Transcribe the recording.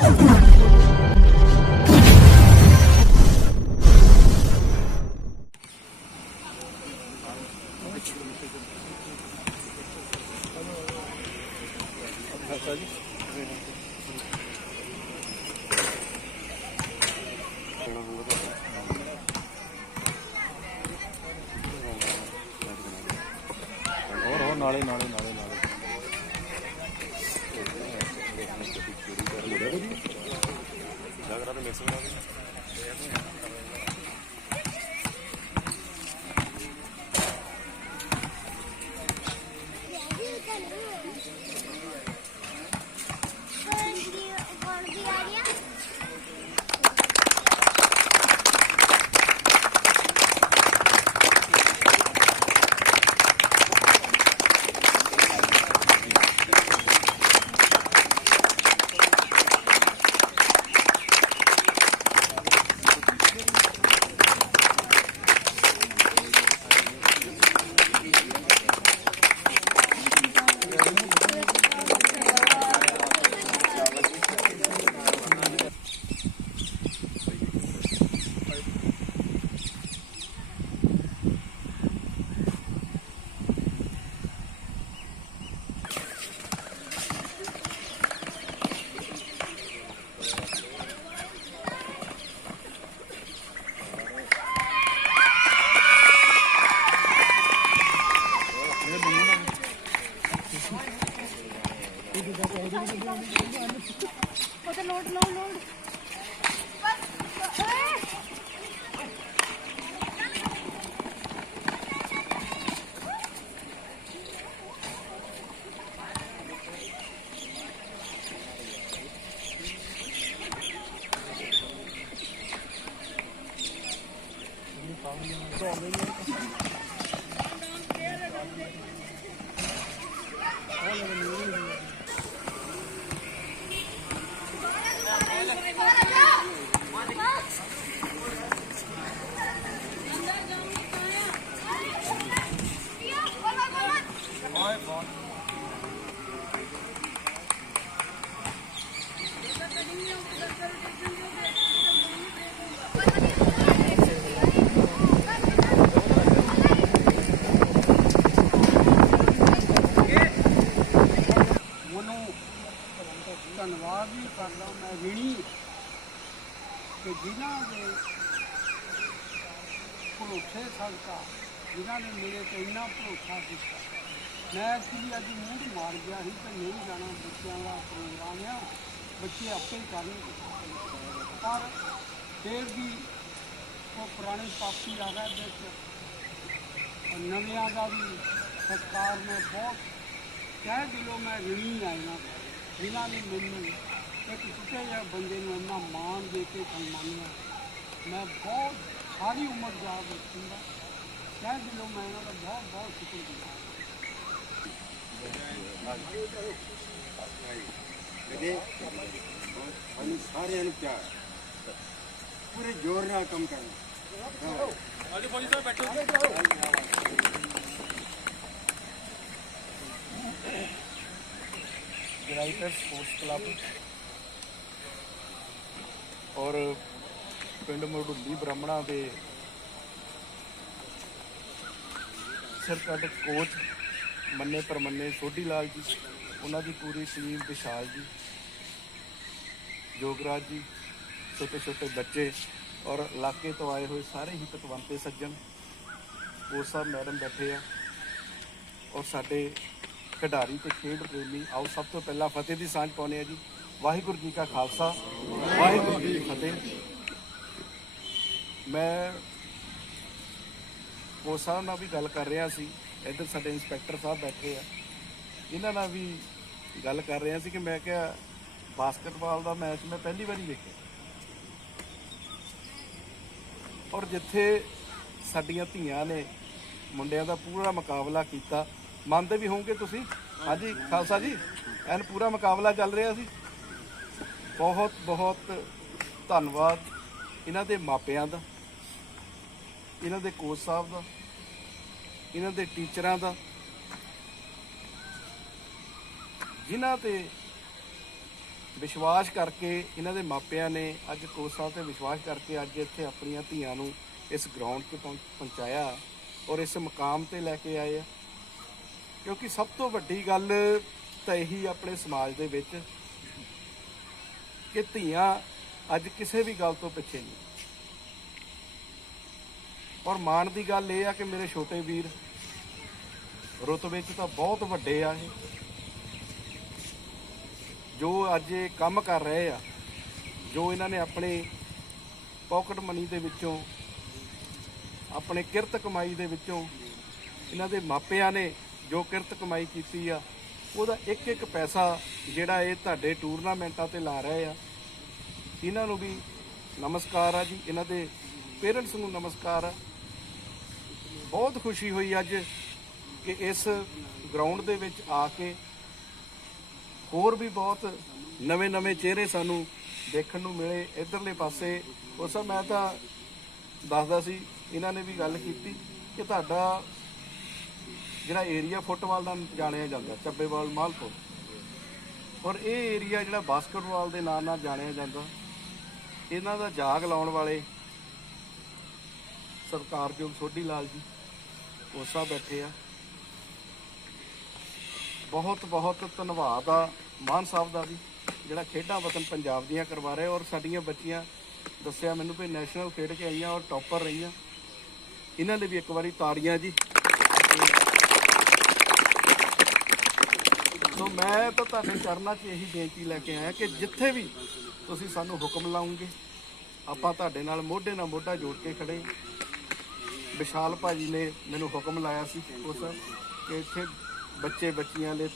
ਹੋਰ ਹੋਰ ਨਾਲੇ ਨਾਲੇ ਨਾਲੇ ਨਾਲੇ ਉਹਦੇ ਲੋਡ ਲੋਡ ਲੋਡ ਉਹਨੂੰ ਧੰਨਵਾਦ ਵੀ ਕਰਦਾ ਮੈਂ ਰਿਣੀ ਕਿ ਜਿਨ੍ਹਾਂ ਦੇ ਭਰੋਸੇ ਸਦਕਾ ਜਿਨ੍ਹਾਂ ਨੇ ਮੇਰੇ ਤੇ ਇੰਨਾ ਭਰੋਸਾ ਕੀਤਾ ਮੈਂ ਐਕਚੁਅਲੀ ਅੱਜ ਮੂੰਹ ਮਾਰ ਗਿਆ ਸੀ ਤੇ ਨਹੀਂ ਜਾਣਾ ਬੱਚਿਆਂ ਦਾ ਪ੍ਰੋਗਰਾਮ ਆ ਬੱਚੇ ਆਪੇ ਹੀ ਕਰਨਗੇ ਪਰ ਫੇਰ ਵੀ ਉਹ ਪੁਰਾਣੇ ਪਾਪੀ ਆ ਗਏ ਵਿੱਚ ਨਵਿਆਂ ਦਾ ਵੀ ਸਰਕਾਰ ਨੇ ਬਹੁਤ ਕਹਿ ਦਿਲੋਂ ਮੈਂ ਰਿਣੀ ਆ ਇਹਨਾਂ ਦਾ, ਜਿਨ੍ਹਾਂ ਨੇ ਮੈਨੂੰ ਇੱਕ ਟੁੱਟੇ ਜਿਹੇ ਬੰਦੇ ਨੂੰ ਇੰਨਾ ਮਾਣ ਦੇ ਕੇ ਸਨਮਾਨਿਆ ਮੈਂ ਬਹੁਤ ਸਾਰੀ ਉਮਰ ਯਾਦ ਰੱਖੂੰਗਾ। ਕਹਿ ਦਿਲੋਂ ਮੈਂ ਇਹਨਾਂ ਦਾ ਬਹੁਤ ਬਹੁਤ ਸ਼ੁਕਰਗੁਜ਼ਾਰ ਸਾਨੂੰ ਸਾਰਿਆਂ ਨੂੰ ਪਿਆਰ ਪੂਰੇ ਜ਼ੋਰ ਨਾਲ ਕੰਮ ਕਰਨਾ। ਰਾਈਟਰ ਸਪੋਰਟਸ ਕਲੱਬ ਔਰ ਪਿੰਡ ਮੜੁੱਲੀ ਬ੍ਰਾਹਮਣਾ ਦੇ ਸਰਕਟ ਕੋਚ ਮੰਨੇ ਪਰਮੰਨੇ ਸੋਢੀ ਲਾਲ ਜੀ, ਉਹਨਾਂ ਦੀ ਪੂਰੀ ਟੀਮ ਵਿਸ਼ਾਲ ਜੀ, ਜੋਗਰਾਜ ਜੀ, ਛੋਟੇ ਛੋਟੇ ਬੱਚੇ ਔਰ ਇਲਾਕੇ ਤੋਂ ਆਏ ਹੋਏ ਸਾਰੇ ਹੀ ਪਤਵੰਤੇ ਸੱਜਣ ਉਹ ਸਭ ਮੈਡਮ ਬੈਠੇ ਆ ਔਰ ਸਾਡੇ ਖਿਡਾਰੀ ਤੇ ਖੇਡ ਪ੍ਰੇਮੀ, ਆਓ ਸਭ ਤੋਂ ਪਹਿਲਾਂ ਫਤਿਹ ਦੀ ਸਾਂਝ ਪਾਉਂਦੇ ਆ ਜੀ। ਵਾਹਿਗੁਰੂ ਜੀ ਕਾ ਖਾਲਸਾ, ਵਾਹਿਗੁਰੂ ਜੀ ਕੀ ਫਤਿਹ। ਮੈਂ ਉਹ ਸਾਹਿਬ ਨਾਲ ਵੀ ਗੱਲ ਕਰ ਰਿਹਾ ਸੀ, ਇੱਧਰ ਸਾਡੇ ਇੰਸਪੈਕਟਰ ਸਾਹਿਬ ਬੈਠੇ ਆ ਇਹਨਾਂ ਨਾਲ ਵੀ ਗੱਲ ਕਰ ਰਿਹਾ ਸੀ ਕਿ ਮੈਂ ਕਿਹਾ, ਬਾਸਕਟਬਾਲ ਦਾ ਮੈਚ ਮੈਂ ਪਹਿਲੀ ਵਾਰੀ ਵੇਖਿਆ। ਔਰ ਜਿੱਥੇ ਸਾਡੀਆਂ ਧੀਆਂ ਨੇ ਮੁੰਡਿਆਂ ਦਾ ਪੂਰਾ ਮੁਕਾਬਲਾ ਕੀਤਾ, ਮੰਨਦੇ ਵੀ ਹੋਵੋਗੇ ਤੁਸੀਂ? ਹਾਂਜੀ, ਖਾਲਸਾ ਜੀ, ਐਨ ਪੂਰਾ ਮੁਕਾਬਲਾ ਚੱਲ ਰਿਹਾ ਸੀ। ਬਹੁਤ ਬਹੁਤ ਧੰਨਵਾਦ ਇਹਨਾਂ ਦੇ ਮਾਪਿਆਂ ਦਾ, ਇਹਨਾਂ ਦੇ ਕੋਚ ਸਾਹਿਬ ਦਾ, ਇਹਨਾਂ ਦੇ ਟੀਚਰਾਂ ਦਾ, ਜਿਨ੍ਹਾਂ ਤੇ ਵਿਸ਼ਵਾਸ ਕਰਕੇ ਇਹਨਾਂ ਦੇ ਮਾਪਿਆਂ ਨੇ ਅੱਜ ਕੋਚ ਸਾਹਿਬ ਤੇ ਵਿਸ਼ਵਾਸ ਕਰਕੇ ਅੱਜ ਇੱਥੇ ਆਪਣੀਆਂ ਧੀਆਂ ਨੂੰ ਇਸ ਗਰਾਊਂਡ 'ਤੇ ਪਹੁੰ- ਪਹੁੰਚਾਇਆ ਔਰ ਇਸ ਮੁਕਾਮ ਤੇ ਲੈ ਕੇ ਆਏ ਆ। ਕਿਉਂਕਿ ਸਭ ਤੋਂ ਵੱਡੀ ਗੱਲ ਤਾਂ ਇਹੀ ਆਪਣੇ ਸਮਾਜ ਦੇ ਵਿੱਚ ਕਿ ਧੀਆਂ ਅੱਜ ਕਿਸੇ ਵੀ ਗੱਲ ਤੋਂ ਪਿੱਛੇ ਨਹੀਂ। ਔਰ ਮਾਣ ਦੀ ਗੱਲ ਇਹ ਆ ਕਿ ਮੇਰੇ ਛੋਟੇ ਵੀਰ ਰੁਤਬੇ 'ਚ ਤਾਂ ਬਹੁਤ ਵੱਡੇ ਆ ਇਹ। ਜੋ ਅੱਜ ਇਹ ਕੰਮ ਕਰ ਰਹੇ ਆ, ਜੋ ਇਹਨਾਂ ਨੇ ਆਪਣੇ ਪਾਕਟ ਮਨੀ ਦੇ ਵਿੱਚੋਂ, ਆਪਣੇ ਕਿਰਤ ਕਮਾਈ ਦੇ ਵਿੱਚੋਂ ਇਹਨਾਂ ਦੇ ਮਾਪਿਆਂ ਨੇ ਜੋ ਕਿਰਤ ਕਮਾਈ ਕੀਤੀ ਆ ਉਹਦਾ ਇੱਕ ਇੱਕ ਪੈਸਾ ਜਿਹੜਾ ਇਹ ਤੁਹਾਡੇ ਟੂਰਨਾਮੈਂਟਾਂ ਤੇ ਲਾ ਰਹੇ ਆ। ਇਹਨਾਂ ਨੂੰ ਵੀ ਨਮਸਕਾਰ ਆ ਜੀ। ਇਹਨਾਂ ਦੇ ਪੇਰੈਂਟਸ ਨੂੰ ਨਮਸਕਾਰ ਆ। ਬਹੁਤ ਖੁਸ਼ੀ ਹੋਈ ਅੱਜ ਕਿ ਇਸ ਗਰਾਊਂਡ ਦੇ ਵਿੱਚ ਆ ਕੇ ਹੋਰ ਵੀ ਬਹੁਤ ਨਵੇਂ-ਨਵੇਂ ਚਿਹਰੇ ਸਾਨੂੰ ਦੇਖਣ ਨੂੰ ਮਿਲੇ ਇਧਰਲੇ ਪਾਸੇ। ਉਸ ਸਮੇਂ ਮੈਂ ਤਾਂ ਦੱਸਦਾ ਸੀ, ਇਹਨਾਂ ਨੇ ਵੀ ਗੱਲ ਕੀਤੀ ਕਿ ਤੁਹਾਡਾ ਜਿਹੜਾ ਏਰੀਆ ਫੁੱਟਬਾਲ ਨਾਲ ਜਾਣਿਆ ਜਾਂਦਾ, ਚੱਬੇਵਾਲ ਮਾਲਪੁਰ ਔਰ ਇਹ ਏਰੀਆ ਜਿਹੜਾ ਬਾਸਕਟਬਾਲ ਦੇ ਨਾਂ ਨਾਲ ਜਾਣਿਆ ਜਾਂਦਾ, ਇਹਨਾਂ ਦਾ ਜਾਗ ਲਾਉਣ ਵਾਲੇ ਸਰਕਾਰਯੋਗ ਸੋਢੀ ਲਾਲ ਜੀ, ਉਹ ਸਭ ਬੈਠੇ ਆ। ਬਹੁਤ ਬਹੁਤ ਧੰਨਵਾਦ ਆ ਮਾਨ ਸਾਹਿਬ ਦਾ ਵੀ, ਜਿਹੜਾ ਖੇਡਾਂ ਵਤਨ ਪੰਜਾਬ ਦੀਆਂ ਕਰਵਾ ਰਿਹਾ ਔਰ ਸਾਡੀਆਂ ਬੱਚੀਆਂ ਦੱਸਿਆ ਮੈਨੂੰ ਵੀ ਨੈਸ਼ਨਲ ਖੇਡ ਕੇ ਆਈਆਂ ਔਰ ਟੌਪਰ ਰਹੀਆਂ। ਇਹਨਾਂ ਲਈ ਵੀ ਇੱਕ ਵਾਰੀ ਤਾੜੀਆਂ ਜੀ। ਸੋ ਮੈਂ ਤਾਂ ਤੁਹਾਡੇ ਚਰਨਾਂ 'ਚ ਇਹੀ ਬੇਨਤੀ ਲੈ ਕੇ ਆਇਆ ਕਿ ਜਿੱਥੇ ਵੀ ਤੁਸੀਂ ਸਾਨੂੰ ਹੁਕਮ ਲਾਉਂਗੇ, ਆਪਾਂ ਤੁਹਾਡੇ ਨਾਲ ਮੋਢੇ ਨਾਲ ਮੋਢਾ ਜੋੜ ਕੇ ਖੜੇ ਵਿਸ਼ਾਲ ਭਾਜੀ ਨੇ ਮੈਨੂੰ ਹੁਕਮ ਲਾਇਆ ਸੀ ਉਸ ਕਿ ਇੱਥੇ ਬੱਚੇ ਬੱਚੀਆਂ ਲਈ